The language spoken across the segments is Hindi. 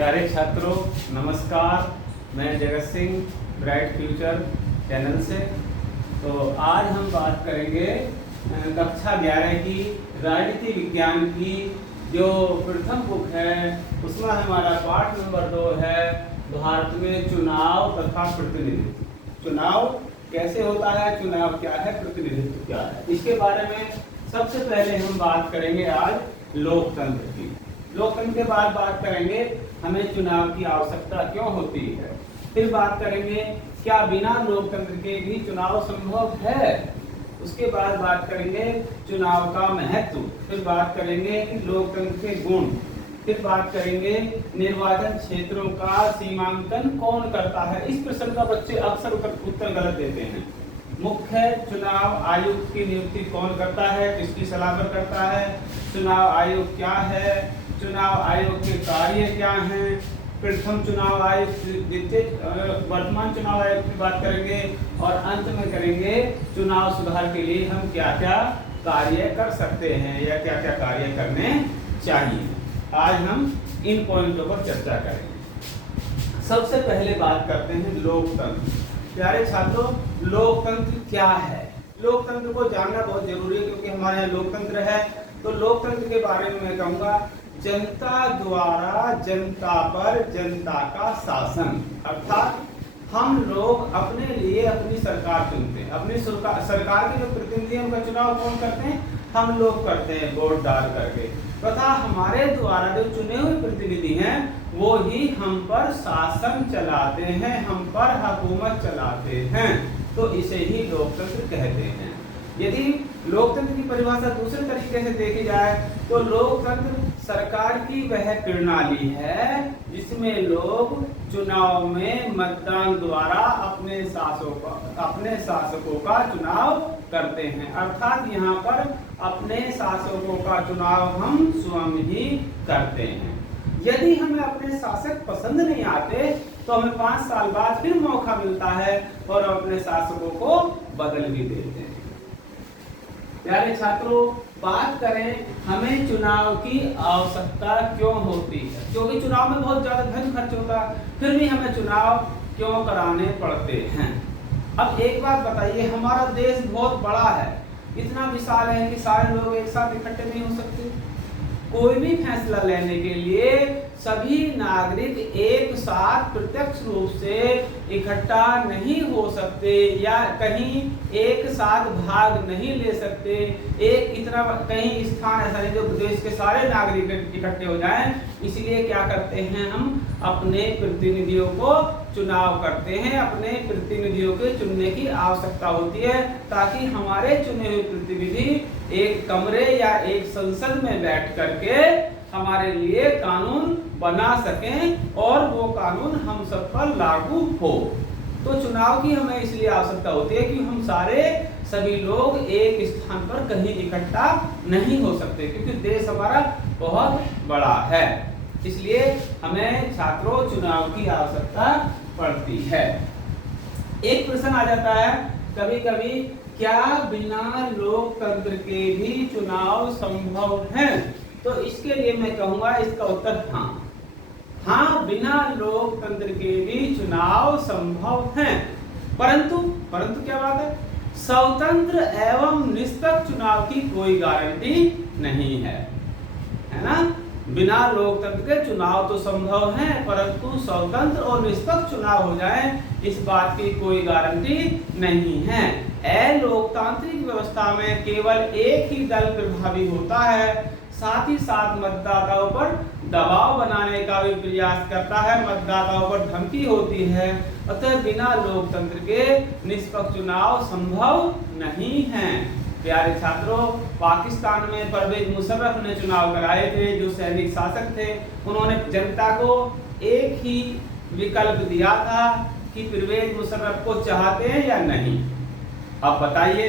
प्यारे छात्रों नमस्कार। मैं Jagat Singh bright future channel से। तो आज हम बात करेंगे कक्षा 11 की राजनीति विज्ञान की जो प्रथम बुक है उसमें हमारा पाठ नंबर 2 है भारत में चुनाव तथा प्रतिनिधित्व। चुनाव कैसे होता है, चुनाव क्या है, प्रतिनिधित्व क्या है, इसके बारे में सबसे पहले हम बात करेंगे आज लोकतंत्र की। लोकतंत्र के बाद बात करेंगे हमें चुनाव की आवश्यकता क्यों होती है। फिर बात करेंगे क्या बिना लोकतंत्र के भी चुनाव संभव है। उसके बाद बात करेंगे चुनाव का महत्व। फिर बात करेंगे कि लोकतंत्र के गुण। फिर बात करेंगे निर्वाचन क्षेत्रों का सीमांकन कौन करता है। इस प्रश्न का बच्चे अक्सर उत्तर गलत देते हैं। मुख्य चुनाव आयुक्त की नियुक्ति कौन करता है, किसकी सलाह पर करता है, चुनाव आयोग क्या है, चुनाव आयोग के कार्य क्या हैं, प्रथम चुनाव आयुक्त, द्वितीय वर्तमान चुनाव आयुक्त की बात करेंगे और अंत में करेंगे चुनाव सुधार के लिए हम क्या क्या कार्य कर सकते हैं या क्या क्या कार्य करने चाहिए। आज हम इन पॉइंटों पर चर्चा करेंगे। सबसे पहले बात करते हैं लोकतंत्र। प्यारे छात्रों, लोकतंत्र क्या है? लोकतंत्र को जानना बहुत जरूरी है क्योंकि हमारे यहाँ लोकतंत्र है। तो लोकतंत्र के बारे में मैं कहूँगा जनता द्वारा जनता पर जनता का शासन, अर्थात हम लोग अपने लिए अपनी सरकार चुनते हैं। अपनी सरकार के जो प्रतिनिधियों का चुनाव कौन करते हैं? हम लोग करते हैं वोट डाल करके। तथा हमारे द्वारा जो चुने हुए प्रतिनिधि हैं वो ही हम पर शासन चलाते हैं, हम पर हुकूमत चलाते हैं। तो इसे ही लोकतंत्र कहते हैं। यदि लोकतंत्र की परिभाषा दूसरे तरीके से देखी जाए तो लोकतंत्र सरकार की वह प्रणाली है जिसमें लोग चुनाव में मतदान द्वारा अपने शासकों का चुनाव करते हैं। अर्थात यहाँ पर अपने शासकों का चुनाव हम स्वयं ही करते हैं। यदि हमें अपने शासक पसंद नहीं आते तो हमें 5 साल बाद फिर मौका मिलता है और हम अपने शासकों को बदल भी देते हैं। प्यारे छात्रों, बात करें हमें चुनाव की आवश्यकता क्यों होती है। क्योंकि चुनाव में बहुत ज्यादा धन खर्च होता है, फिर भी हमें चुनाव क्यों कराने पड़ते हैं। अब एक बात बताइए, हमारा देश बहुत बड़ा है, इतना विशाल है कि सारे लोग एक साथ इकट्ठे नहीं हो सकते। कोई भी फैसला लेने के लिए सभी नागरिक एक साथ प्रत्यक्ष रूप से इकट्ठा नहीं हो सकते या कहीं एक साथ भाग नहीं ले सकते। एक इतना कहीं स्थान ऐसा नहीं जो देश के सारे नागरिक इकट्ठे हो जाएं। इसलिए क्या करते हैं, हम अपने प्रतिनिधियों को चुनाव करते हैं। अपने प्रतिनिधियों के चुनने की आवश्यकता होती है ताकि हमारे चुने हुए प्रतिनिधि एक कमरे या एक संसद में बैठ करके हमारे लिए कानून बना सकें और वो कानून हम सब पर लागू हो। तो चुनाव की हमें इसलिए आवश्यकता होती है कि हम सभी लोग एक स्थान पर कहीं इकट्ठा नहीं हो सकते क्योंकि देश हमारा बहुत बड़ा है। इसलिए हमें छात्रों चुनाव की आवश्यकता पड़ती है। एक प्रश्न आ जाता है कभी कभी, क्या बिना लोकतंत्र के भी चुनाव संभव है? तो इसके लिए मैं कहूंगा इसका उत्तर हाँ, बिना लोकतंत्र के भी चुनाव संभव है। परंतु क्या बात है, स्वतंत्र एवं निष्पक्ष चुनाव की कोई गारंटी नहीं है ना। बिना लोकतंत्र के चुनाव तो संभव है परंतु स्वतंत्र और निष्पक्ष चुनाव हो जाए इस बात की कोई गारंटी नहीं है। अलोकतांत्रिक व्यवस्था में केवल एक ही दल प्रभावी होता है, साथ ही साथ मतदाताओं पर दबाव बनाने का भी प्रयास करता है, मतदाताओं पर धमकी होती है। अतः बिना लोकतंत्र के निष्पक्ष चुनाव संभव नहीं है। प्यारे छात्रों, पाकिस्तान में परवेज मुशर्रफ ने चुनाव कराए थे, जो सैनिक शासक थे। उन्होंने जनता को एक ही विकल्प दिया था कि परवेज मुशर्रफ को चाहते हैं या नहीं। अब बताइए,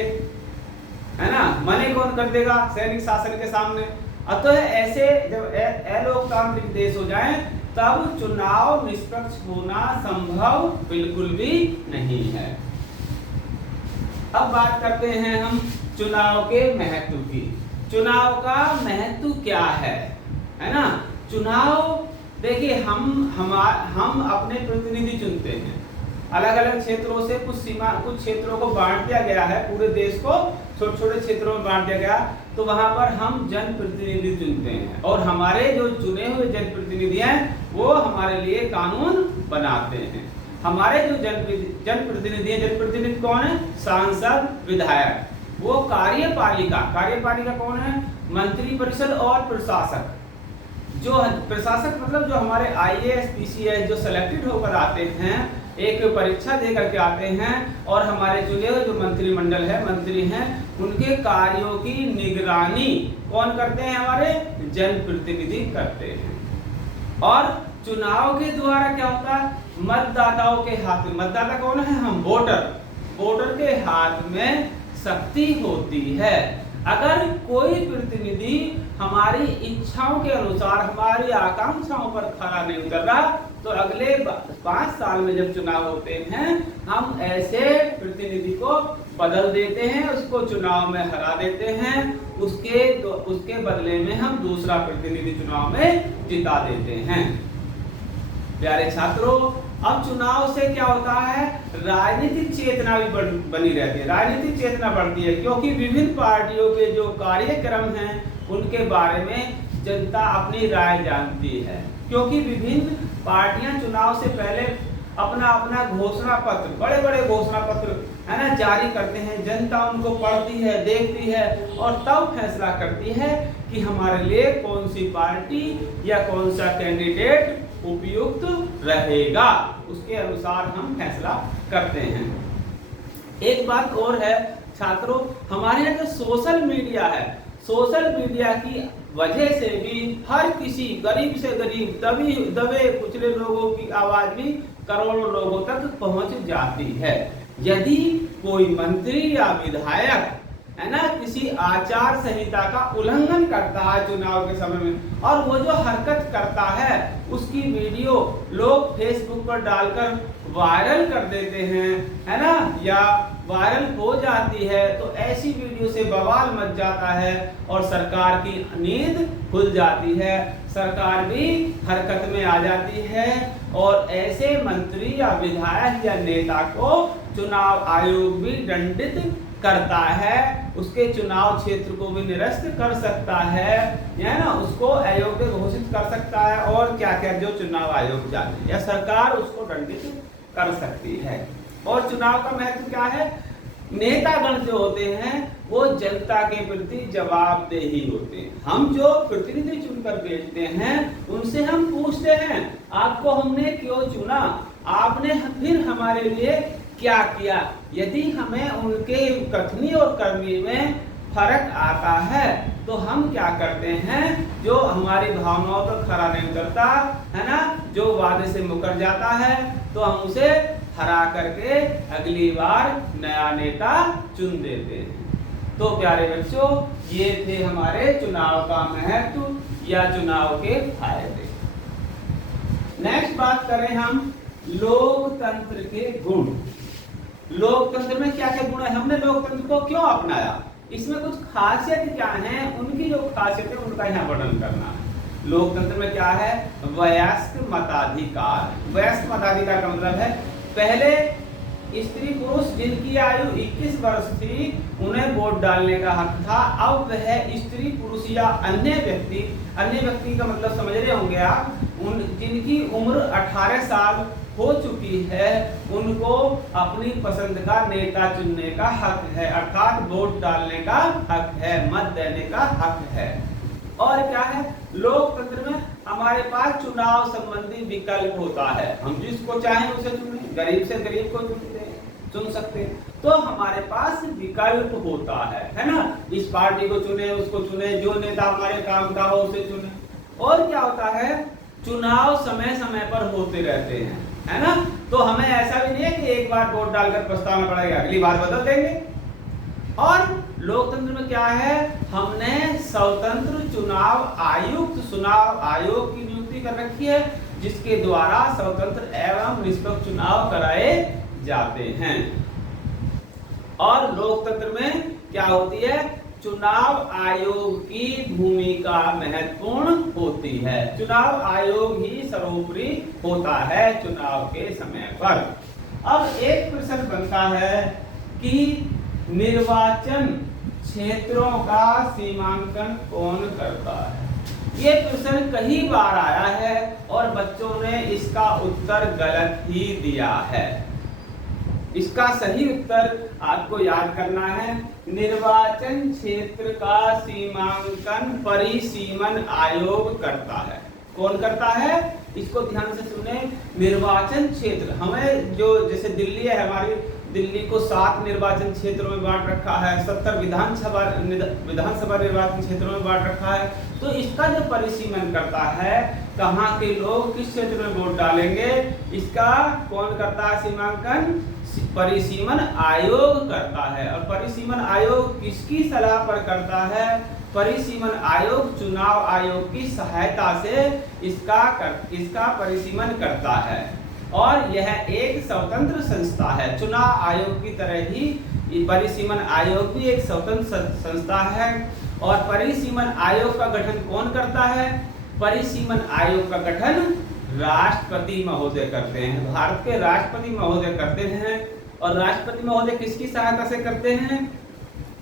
है ना, मने कौन कर देगा सैनिक शासन के सामने। अतः ऐसे जब अलोकतांत्रिक देश हो जाएं तब चुनाव निष्पक्ष होना संभव बिल्कुल भी नहीं है। अब बात करते हैं हम चुनाव के महत्व की। चुनाव का महत्व क्या है ना। चुनाव देखिए हम अपने प्रतिनिधि चुनते हैं। अलग अलग क्षेत्रों से कुछ क्षेत्रों को बांट दिया गया है, पूरे देश को छोटे छोटे क्षेत्रों में बांट दिया गया, तो वहां पर हम जनप्रतिनिधि चुनते हैं और हमारे जो चुने हुए जनप्रतिनिधि हैं वो हमारे लिए कानून बनाते हैं। हमारे जो जनप्रतिनिधि कौन है? सांसद, विधायक। वो कार्यपालिका कौन है? मंत्री परिषद और प्रशासक। जो प्रशासक मतलब जो हमारे IAS PCS जो सिलेक्टेड होकर आते हैं, एक परीक्षा दे करके आते हैं और हमारे चुने हुए जो मंत्रिमंडल है, मंत्री हैं, उनके कार्यों की निगरानी कौन करते हैं? हमारे जनप्रतिनिधि करते हैं। और चुनाव के द्वारा क्या होता है? मतदाताओं के हाथ में, मतदाता कौन है? हम वोटर के हाथ में शक्ति होती है। अगर कोई प्रतिनिधि हमारी इच्छाओं के अनुसार, हमारी आकांक्षाओं पर खरा नहीं उतर रहा, तो अगले 5 साल में जब चुनाव होते हैं, हम ऐसे प्रतिनिधि को बदल देते हैं, उसको चुनाव में हरा देते हैं, उसके बदले में हम दूसरा प्रतिनिधि चुनाव में जिता देते हैं। प्यारे छात्रों, अब चुनाव से क्या होता है? राजनीतिक चेतना भी बनी रहती है। राजनीतिक चेतना बढ़ती है क्योंकि विभिन्न पार्टियों के जो कार्यक्रम हैं उनके बारे में जनता अपनी राय जानती है, क्योंकि विभिन्न पार्टियां चुनाव से पहले अपना घोषणा पत्र, बड़े बड़े घोषणा पत्र है ना जारी करते हैं। जनता उनको पढ़ती है, देखती है और तब फैसला करती है कि हमारे लिए कौन सी पार्टी या कौन सा कैंडिडेट उपयुक्त रहेगा, उसके अनुसार हम फैसला करते हैं। एक बात और है छात्रों, हमारे यहाँ जो सोशल मीडिया है, सोशल मीडिया की वजह से भी हर किसी गरीब से गरीब दबे कुचले लोगों की आवाज भी करोड़ों लोगों तक पहुंच जाती है। यदि कोई मंत्री या विधायक है ना किसी आचार संहिता का उल्लंघन करता है चुनाव के समय में, और वो जो हरकत करता है उसकी वीडियो लोग फेसबुक पर डालकर वायरल कर देते हैं, है ना, या वायरल हो जाती है, तो ऐसी वीडियो से बवाल मच जाता है और सरकार की नींद खुल जाती है, सरकार भी हरकत में आ जाती है और ऐसे मंत्री या विधायक या नेता को चुनाव आयोग भी दंडित करता है, उसके चुनाव क्षेत्र को भी निरस्त कर सकता है ना, उसको अयोग्य घोषित कर सकता है और क्या क्या जो चुनाव आयोग जाने या सरकार उसको दंडित कर सकती है। और चुनाव का महत्व क्या है? नेतागण जो होते हैं वो जनता के प्रति जवाबदेही होते हैं। हम जो प्रतिनिधि चुनकर भेजते हैं उनसे हम पूछते हैं आपको हमने क्यों चुना, आपने फिर हमारे लिए क्या किया। यदि हमें उनके कथनी और करनी में फर्क आता है तो हम क्या करते हैं, जो हमारी भावनाओं पर खरा नहीं उतरता है ना, जो वादे से मुकर जाता है, तो हम उसे हरा करके अगली बार नया नेता चुन देते हैं। तो प्यारे बच्चों, ये थे हमारे चुनाव का महत्व या चुनाव के फायदे। नेक्स्ट बात करें हम लोकतंत्र के गुण। लोकतंत्र में क्या क्या गुण है, हमने लोकतंत्र को क्यों अपनाया, इसमें कुछ खासियत क्या है, उनकी जो खासियत है उनका यहाँ वर्णन करना है। लोकतंत्र में क्या है? वयस्क मताधिकार। वयस्क मताधिकार का मतलब है पहले स्त्री पुरुष जिनकी आयु 21 वर्ष थी उन्हें वोट डालने का हक था। अब वह स्त्री पुरुष या अन्य व्यक्ति का मतलब समझ रहे होंगे आप, जिनकी उम्र 18 साल हो चुकी है उनको अपनी पसंद का नेता चुनने का हक है, अर्थात वोट डालने का हक है, मत देने का हक है। और क्या है? लोकतंत्र में हमारे पास चुनाव संबंधी विकल्प होता है, हम जिसको चाहें उसे चुने, गरीब से गरीब को चुन सकते हैं, तो हमारे पास विकल्प होता है ना, इस पार्टी को चुने, उसको चुने, जो नेता हमारे काम का हो उसे चुने। और क्या होता है? चुनाव समय समय पर होते रहते हैं, है ना, तो हमें ऐसा भी नहीं है कि एक बार वोट डालकर पछताना पड़ेगा, अगली बार बदल देंगे। और लोकतंत्र में क्या है? हमने स्वतंत्र चुनाव आयोग की नियुक्ति कर रखी है, जिसके द्वारा स्वतंत्र एवं निष्पक्ष चुनाव कराए जाते हैं। और लोकतंत्र में क्या होती है? चुनाव आयोग की भूमिका महत्वपूर्ण होती है। चुनाव आयोग ही सर्वोपरि होता है चुनाव के समय पर। अब एक प्रश्न बनता है कि निर्वाचन क्षेत्रों का सीमांकन कौन करता है। ये प्रश्न कई बार आया है और बच्चों ने इसका उत्तर गलत ही दिया है। इसका सही उत्तर आपको याद करना है। निर्वाचन क्षेत्र का सीमांकन परिसीमन आयोग करता है। कौन करता है? इसको ध्यान से सुने। निर्वाचन क्षेत्र हमें जो जैसे दिल्ली है, हमारी दिल्ली को 7 निर्वाचन क्षेत्रों में बांट रखा है, 70 विधानसभा निर्वाचन क्षेत्रों में बांट रखा है। तो इसका जो परिसीमन करता है, कहाँ के लोग किस क्षेत्र में वोट डालेंगे, इसका कौन करता है सीमांकन? परिसीमन आयोग करता है। और परिसीमन आयोग किसकी सलाह पर करता है? परिसीमन आयोग चुनाव आयोग की सहायता से इसका परिसीमन करता है। और यह एक स्वतंत्र संस्था है। चुनाव आयोग की तरह ही परिसीमन आयोग भी एक स्वतंत्र संस्था है। और परिसीमन आयोग का गठन कौन करता है? परिसीमन आयोग का गठन राष्ट्रपति महोदय करते हैं। भारत के राष्ट्रपति महोदय करते हैं। और राष्ट्रपति महोदय किसकी सहायता से करते हैं?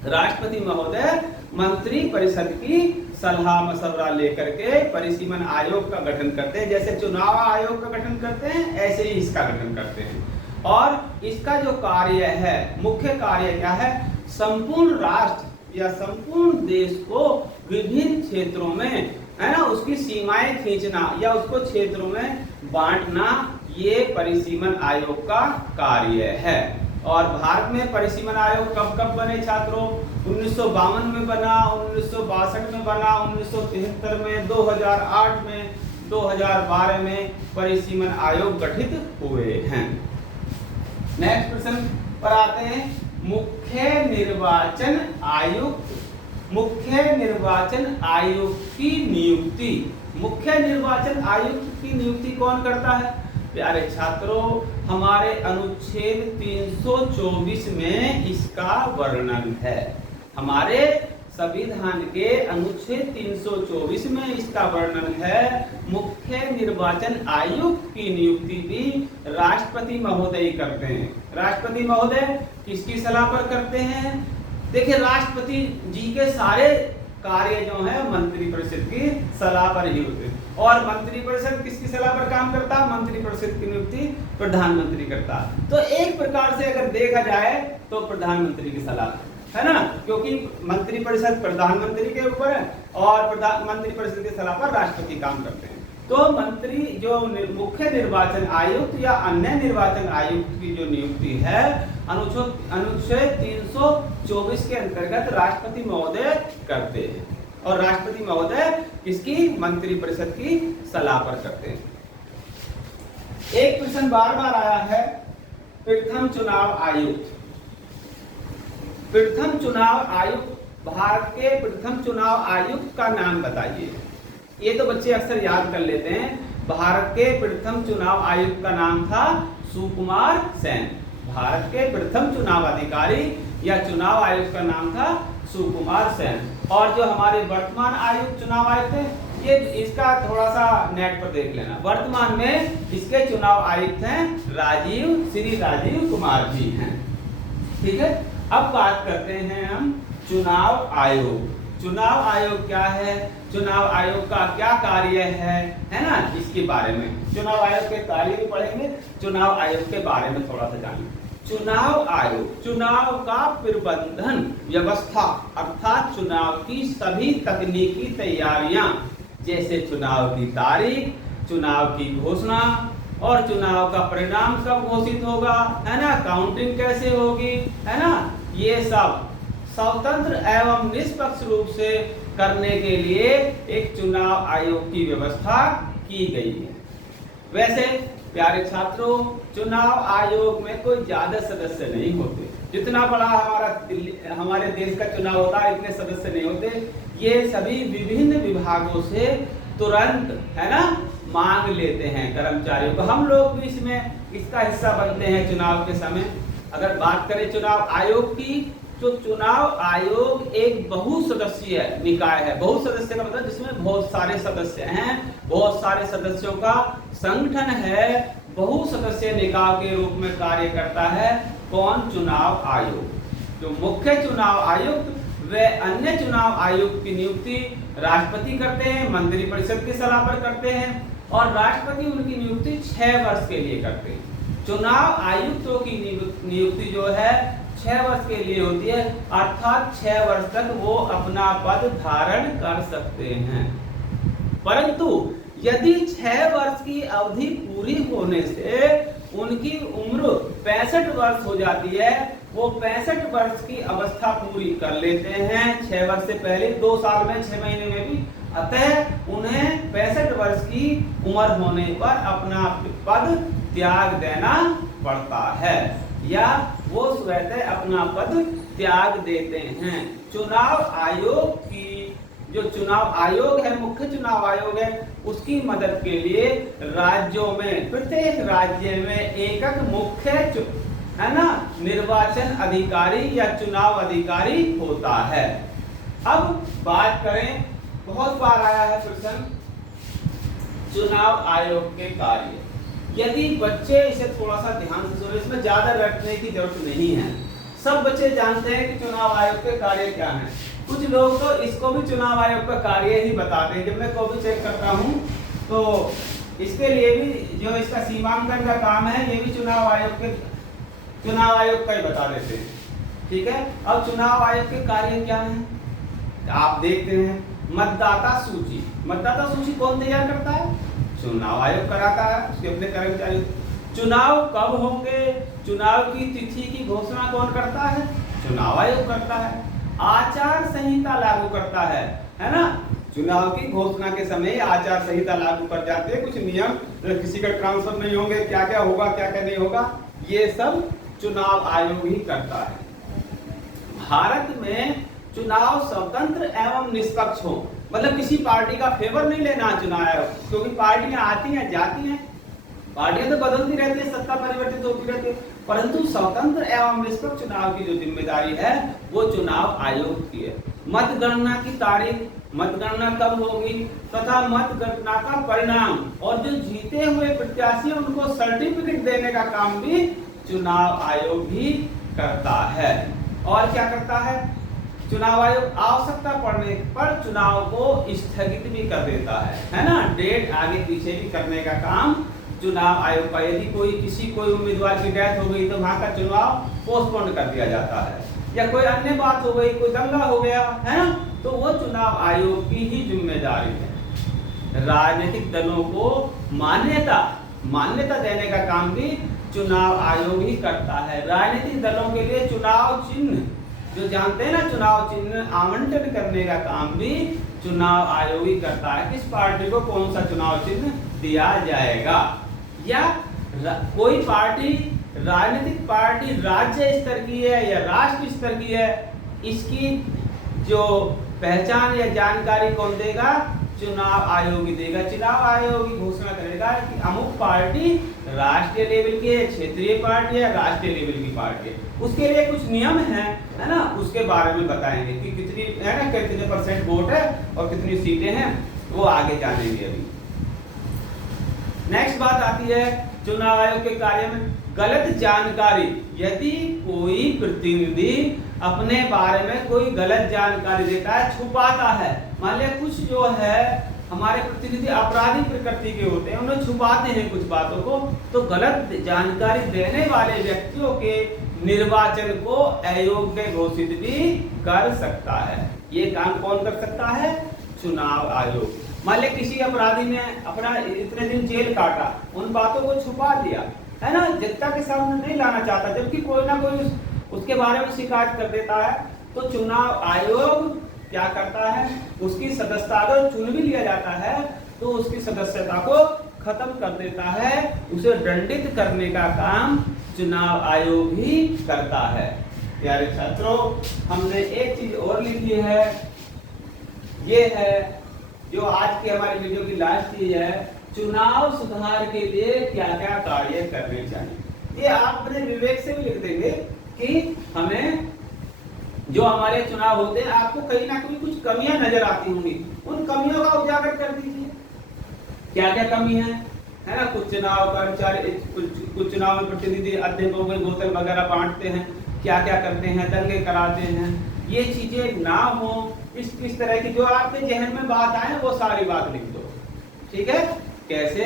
राष्ट्रपति महोदय मंत्री परिषद की सलाह मशवरा लेकर के परिसीमन आयोग का गठन करते हैं। जैसे चुनाव आयोग का गठन करते हैं, ऐसे ही इसका गठन करते हैं। और इसका जो कार्य है, मुख्य कार्य क्या है? संपूर्ण राष्ट्र या संपूर्ण देश को विभिन्न क्षेत्रों में, है ना, उसकी सीमाएं खींचना या उसको क्षेत्रों में बांटना, ये परिसीमन आयोग का कार्य है। और भारत में परिसीमन आयोग कब कब बने छात्रों? 1952 में बना, 1962 में बना, 1973 में, 2008 में, 2012 में परिसीमन आयोग गठित हुए हैं। नेक्स्ट प्रश्न पर आते हैं। मुख्य निर्वाचन आयुक्त, मुख्य निर्वाचन आयुक्त की नियुक्ति। मुख्य निर्वाचन आयुक्त की नियुक्ति कौन करता है? प्यारे छात्रों, हमारे अनुच्छेद 324 में इसका वर्णन है। हमारे संविधान के अनुच्छेद 324 में इसका वर्णन है। मुख्य निर्वाचन आयुक्त की नियुक्ति भी राष्ट्रपति महोदय करते हैं। राष्ट्रपति महोदय किसकी सलाह पर करते हैं? देखिए, राष्ट्रपति जी के सारे कार्य जो है मंत्रिपरिषद की सलाह पर ही होते हैं। और मंत्रिपरिषद किसकी सलाह पर काम करता है? मंत्रिपरिषद की नियुक्ति प्रधानमंत्री करता है। तो एक प्रकार से अगर देखा जाए तो प्रधानमंत्री की सलाह है ना, क्योंकि मंत्रिपरिषद प्रधानमंत्री के ऊपर है और मंत्रिपरिषद की सलाह पर राष्ट्रपति काम करते हैं। तो मंत्री जो मुख्य निर्वाचन आयुक्त या अन्य निर्वाचन आयुक्त की जो नियुक्ति है, अनुच्छेद 324 के अंतर्गत राष्ट्रपति महोदय करते हैं। और राष्ट्रपति महोदय किसकी? मंत्रिपरिषद की सलाह पर करते हैं। एक प्रश्न बार बार आया है, प्रथम चुनाव आयुक्त। प्रथम चुनाव आयुक्त, भारत के प्रथम चुनाव आयुक्त का नाम बताइए। ये तो बच्चे अक्सर याद कर लेते हैं। भारत के प्रथम चुनाव आयुक्त का नाम था सुकुमार सेन। भारत के प्रथम चुनाव अधिकारी या चुनाव आयुक्त का नाम था सुकुमार सेन। और जो हमारे वर्तमान आयुक्त, चुनाव आयुक्त है, ये इसका थोड़ा सा नेट पर देख लेना। वर्तमान में इसके चुनाव आयुक्त हैं श्री राजीव कुमार जी हैं। ठीक है, अब बात करते हैं हम चुनाव आयोग। चुनाव आयोग क्या है, चुनाव आयोग का क्या कार्य है ना, इसके बारे में। चुनाव आयोग के कार्य भी पढ़ेंगे, चुनाव आयोग के बारे में थोड़ा सा जानेंगे। चुनाव आयोग चुनाव का प्रबंधन व्यवस्था अर्थात चुनाव की सभी तकनीकी तैयारियां, जैसे चुनाव की तारीख, चुनाव की घोषणा और चुनाव का परिणाम कब घोषित होगा, है ना, काउंटिंग कैसे होगी, है ना, ये सब स्वतंत्र एवं निष्पक्ष रूप से करने के लिए एक चुनाव आयोग की व्यवस्था की गई है। वैसे प्यारे छात्रों, चुनाव आयोग में कोई ज्यादा सदस्य नहीं होते। जितना बड़ा हमारे देश का चुनाव होता है, इतने सदस्य नहीं होते। ये सभी विभिन्न विभागों से तुरंत, है ना, मांग लेते हैं कर्मचारियों को। हम लोग भी इसमें इसका हिस्सा बनते हैं चुनाव के समय। अगर बात करें चुनाव आयोग की, तो चुनाव आयोग एक बहु सदस्यीय निकाय है। बहु सदस्य का मतलब जिसमें बहुत सारे सदस्य हैं, बहुत सारे सदस्यों का संगठन है, बहु सदस्यीय निकाय के रूप में कार्य करता है। कौन? चुनाव आयोग। जो मुख्य चुनाव आयुक्त व अन्य चुनाव आयुक्त की नियुक्ति राष्ट्रपति करते हैं, मंत्रिपरिषद की सलाह पर करते हैं, और राष्ट्रपति उनकी नियुक्ति 6 वर्ष के लिए करते हैं। चुनाव आयुक्तों की नियुक्ति जो है 6 वर्ष के लिए होती है, अर्थात 6 वर्ष तक वो अपना पद धारण कर सकते हैं। परंतु यदि 6 वर्ष की अवधि पूरी होने से उनकी उम्र 65 वर्ष हो जाती है, वो 65 वर्ष की अवस्था पूरी कर लेते हैं 6 वर्ष से पहले, 2 साल में 6 महीने में भी, अतः उन्हें 65 वर्ष की उम्र होने पर अपना पद त्याग देना पड़ता है, या वो स्वतः अपना पद त्याग देते हैं। चुनाव आयोग की जो चुनाव आयोग है, मुख्य चुनाव आयोग है, उसकी मदद के लिए राज्यों में, प्रत्येक राज्य में एकक मुख्य है ना निर्वाचन अधिकारी या चुनाव अधिकारी होता है। अब बात करें, बहुत बार आया है प्रश्न चुनाव आयोग के कार्य। यदि बच्चे इसे थोड़ा सा ध्यान से सुने, इसमें ज्यादा रटने की जरूरत नहीं है, सब बच्चे जानते हैं कि चुनाव आयोग के कार्य क्या हैं। कुछ लोग तो इसको भी चुनाव आयोग का कार्य ही बताते हैं। जब मैं को भी चेक करता हूं तो इसके लिए भी जो इसका सीमांकन का काम है, ये भी चुनाव आयोग का ही बता देते हैं। ठीक है, अब चुनाव आयोग के कार्य क्या हैं आप देखते हैं। मतदाता सूची, मतदाता सूची कौन तैयार करता है? चुनाव आयोग कराता है, उसके अपने कर्मचारी। चुनाव कब होंगे, चुनाव की तिथि की घोषणा कौन करता है? चुनाव आयोग करता है। आचार संहिता लागू करता है ना, चुनाव की घोषणा के समय आचार संहिता लागू कर जाते हैं, कुछ नियम, किसी का ट्रांसफर नहीं होंगे, क्या क्या होगा क्या क्या नहीं होगा, ये सब चुनाव आयोग ही करता है। भारत में चुनाव स्वतंत्र एवं निष्पक्ष हो, मतलब किसी पार्टी का फेवर नहीं लेना चुनाव आयोग, क्योंकि पार्टियां आती हैं जाती हैं, पार्टियां तो बदलती रहती है, सत्ता परिवर्तित होती रहती है, परंतु स्वतंत्र एवं निष्पक्ष चुनाव की जो जिम्मेदारी है वो चुनाव आयोग की है। मतगणना की तारीख, मतगणना कब होगी तथा मतगणना का परिणाम और जो जीते हुए प्रत्याशी उनको सर्टिफिकेट देने का काम भी चुनाव आयोग ही करता है। और क्या करता है चुनाव आयोग? आवश्यकता पड़ने पर चुनाव को स्थगित भी कर देता है ना, डेट आगे पीछे भी करने का काम चुनाव आयोग का। यदि कोई उम्मीदवार की डेथ हो गई तो वहां का चुनाव पोस्टपोन कर दिया जाता है, या कोई अन्य बात हो गई, कोई दंगा हो गया है ना, तो वो चुनाव आयोग की ही जिम्मेदारी है। राजनीतिक दलों को मान्यता देने का काम भी चुनाव आयोग ही करता है। राजनीतिक दलों के लिए चुनाव चिन्ह, जो जानते हैं ना, चुनाव चिन्ह आवंटन करने का काम भी चुनाव आयोग ही करता है। किस पार्टी को कौन सा चुनाव चिन्ह दिया जाएगा, या कोई पार्टी, राजनीतिक पार्टी राज्य स्तर की है या राष्ट्र स्तर की है, इसकी जो पहचान या जानकारी कौन देगा? चुनाव आयोग ही देगा। चुनाव आयोग ही घोषणा करेगा कि अमुक पार्टी राष्ट्रीय लेवल की है, क्षेत्रीय पार्टी है, राष्ट्रीय लेवल की पार्टी है। उसके लिए कुछ नियम है ना, उसके बारे में बताएंगे कि कितनी है ना, कितने % वोट है और कितनी सीटें हैं, वो आगे जानेंगे अभी। नेक्स्ट बात आती है चुनाव आयोग के कार्य में गलत जानकारी। यदि कोई प्रतिनिधि अपने बारे में कोई गलत जानकारी देता है, छुपाता है, मान लिया कुछ जो है हमारे प्रतिनिधि अपराधी प्रकृति के होते हैं, उन्हें छुपाते हैं कुछ बातों को, तो गलत जानकारी देने वाले व्यक्तियों के निर्वाचन को अयोग्य घोषित भी कर सकता है। ये काम कौन कर सकता है? चुनाव आयोग। मान लिया किसी अपराधी ने अपना इतने दिन जेल काटा, उन बातों को छुपा दिया है ना, जनता के सामने नहीं लाना चाहता, जबकि कोई ना कोई उसके बारे में शिकायत कर देता है, तो चुनाव आयोग क्या करता है? उसकी सदस्यता अगर चुन भी लिया जाता है तो उसकी सदस्यता को खत्म कर देता है, उसे दंडित करने का काम चुनाव आयोग ही करता है। प्यारे छात्रों, हमने एक चीज और लिखी है, ये है जो आज की हमारी वीडियो की लास्ट चीज है, चुनाव सुधार के लिए क्या क्या कार्य करने चाहिए। ये आप अपने विवेक से भी लिख देंगे कि हमें जो हमारे चुनाव होते हैं आपको कहीं ना कहीं कुछ कमियां नजर आती होंगी, उन कमियों का उजागर कर दीजिए। क्या क्या कमी है ना? कुछ चुनाव कर्मचारी, कुछ चुनाव में प्रतिनिधि अध्यक्षों को बोतल वगैरह बांटते हैं, क्या क्या करते हैं, दंगे कराते हैं, ये चीजें ना हो। इस तरह की जो आपके जहन में बात आए वो सारी बात लिख दो, ठीक है? कैसे,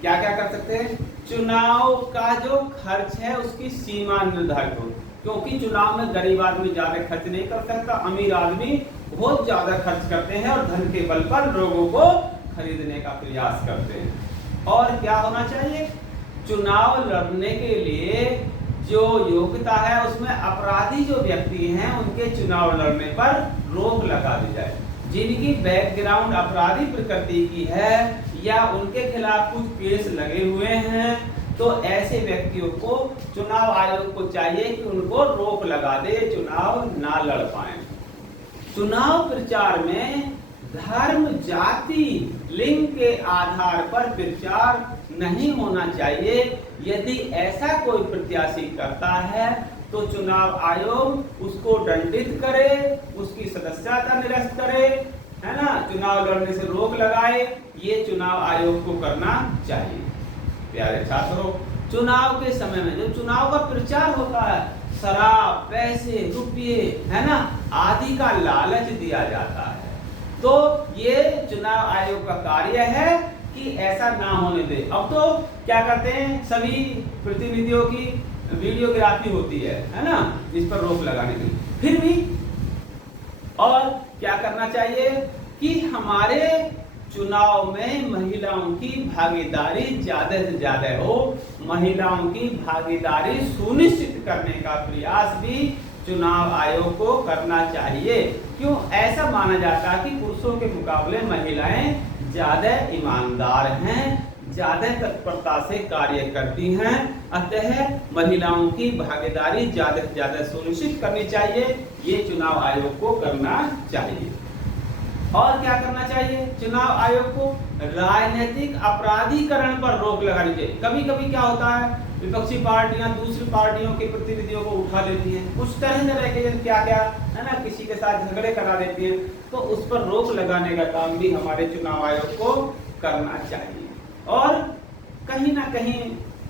क्या क्या कर सकते हैं? चुनाव का जो खर्च है उसकी सीमा निर्धारित हो, क्योंकि चुनाव में गरीब आदमी ज्यादा खर्च नहीं कर सकता, अमीर आदमी बहुत ज्यादा खर्च करते हैं और धन के बल पर लोगों को खरीदने का प्रयास करते हैं। और क्या होना चाहिए? चुनाव लड़ने के लिए जो योग्यता है उसमें अपराधी जो व्यक्ति हैं उनके चुनाव लड़ने पर रोक लगा दी जाए। जिनकी बैकग्राउंड अपराधी प्रकृति की है या उनके खिलाफ कुछ केस लगे हुए हैं, तो ऐसे व्यक्तियों को चुनाव आयोग को चाहिए कि उनको रोक लगा दे, चुनाव ना लड़ पाए। चुनाव प्रचार में धर्म, जाति, लिंग के आधार पर प्रचार नहीं होना चाहिए। यदि ऐसा कोई प्रत्याशी करता है तो चुनाव आयोग उसको दंडित करे, उसकी सदस्यता निरस्त करे, है ना, चुनाव लड़ने से रोक लगाए। ये चुनाव आयोग को करना चाहिए। प्यारे छात्रों, चुनाव के समय में जो चुनाव का प्रचार होता है, शराब, पैसे, रुपये, है ना, आदि का लालच दिया जाता है। तो ये चुनाव आयोग का कार्य है कि ऐसा ना होने दे। अब तो क्या करते हैं, सभी प्रतिनिधियों की वीडियोग्राफी होती है ना, इस पर रोक लगाने के लिए। फिर भी और क्या करना चाहिए कि हमारे चुनाव में महिलाओं की भागीदारी ज्यादा से ज्यादा हो, महिलाओं की भागीदारी सुनिश्चित करने का प्रयास भी चुनाव आयोग को करना चाहिए। क्यों? ऐसा माना जाता है कि पुरुषों के मुकाबले महिलाएं ज्यादा ईमानदार हैं, ज्यादा तत्परता से कार्य करती हैं, अतः महिलाओं की भागीदारी ज्यादा से ज्यादा सुनिश्चित करनी चाहिए। ये चुनाव आयोग को करना चाहिए। और क्या करना चाहिए? चुनाव आयोग को राजनीतिक अपराधीकरण पर रोक लगानी चाहिए। कभी कभी क्या होता है, विपक्षी पार्टियां दूसरी पार्टियों के प्रतिनिधियों को उठा लेती हैं, कुछ तरह के क्या क्या, है ना, किसी के साथ झगड़े करा देती हैं, तो उस पर रोक लगाने का काम भी हमारे चुनाव आयोग को करना चाहिए। और कहीं ना कहीं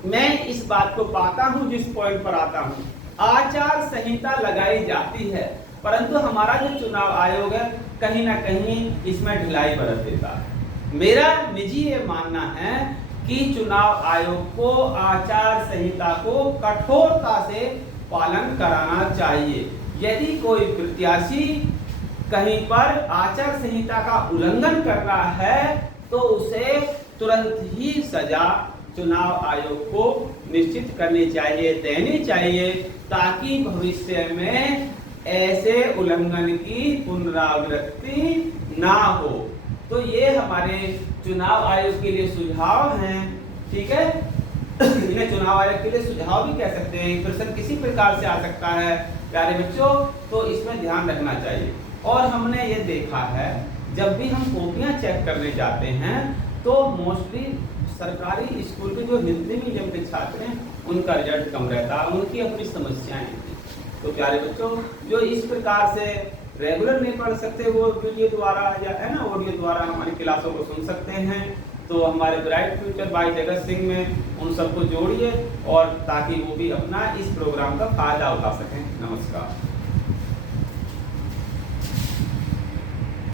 मैं इस बात को पाता हूं, जिस पॉइंट पर आता हूं, आचार संहिता लगाई जाती है, परंतु हमारा जो चुनाव आयोग है कहीं ना कहीं इसमें ढिलाई बरत देता है। मेरा निजी ये मानना है कि चुनाव आयोग को आचार संहिता को कठोरता से पालन कराना चाहिए। यदि कोई प्रत्याशी कहीं पर आचार संहिता का उल्लंघन कर रहा है तो उसे तुरंत ही सजा चुनाव आयोग को निश्चित करनी चाहिए, देनी चाहिए, ताकि भविष्य में ऐसे उल्लंघन की पुनरावृत्ति ना हो। तो ये हमारे चुनाव आयोग के लिए सुझाव हैं, ठीक है। इन्हें चुनाव आयोग के लिए सुझाव भी कह सकते हैं। प्रश्न किसी प्रकार से आ सकता है प्यारे बच्चों, तो इसमें ध्यान रखना चाहिए। और हमने ये देखा है, जब भी हम कॉपियां चेक करने जाते हैं तो मोस्टली सरकारी स्कूल के जो हिंदी मीडियम के छात्र हैं उनका रिजल्ट कम रहता है, उनकी अपनी समस्याएं हैं। तो प्यारे बच्चों, जो इस प्रकार से रेगुलर नहीं पढ़ सकते वो वीडियो द्वारा या है ना ऑडियो द्वारा हमारी क्लासों को सुन सकते हैं। तो हमारे bright future bye Jagat Singh में उन सबको जोड़िए, और ताकि वो भी अपना इस प्रोग्राम का फायदा उठा सकें। नमस्कार।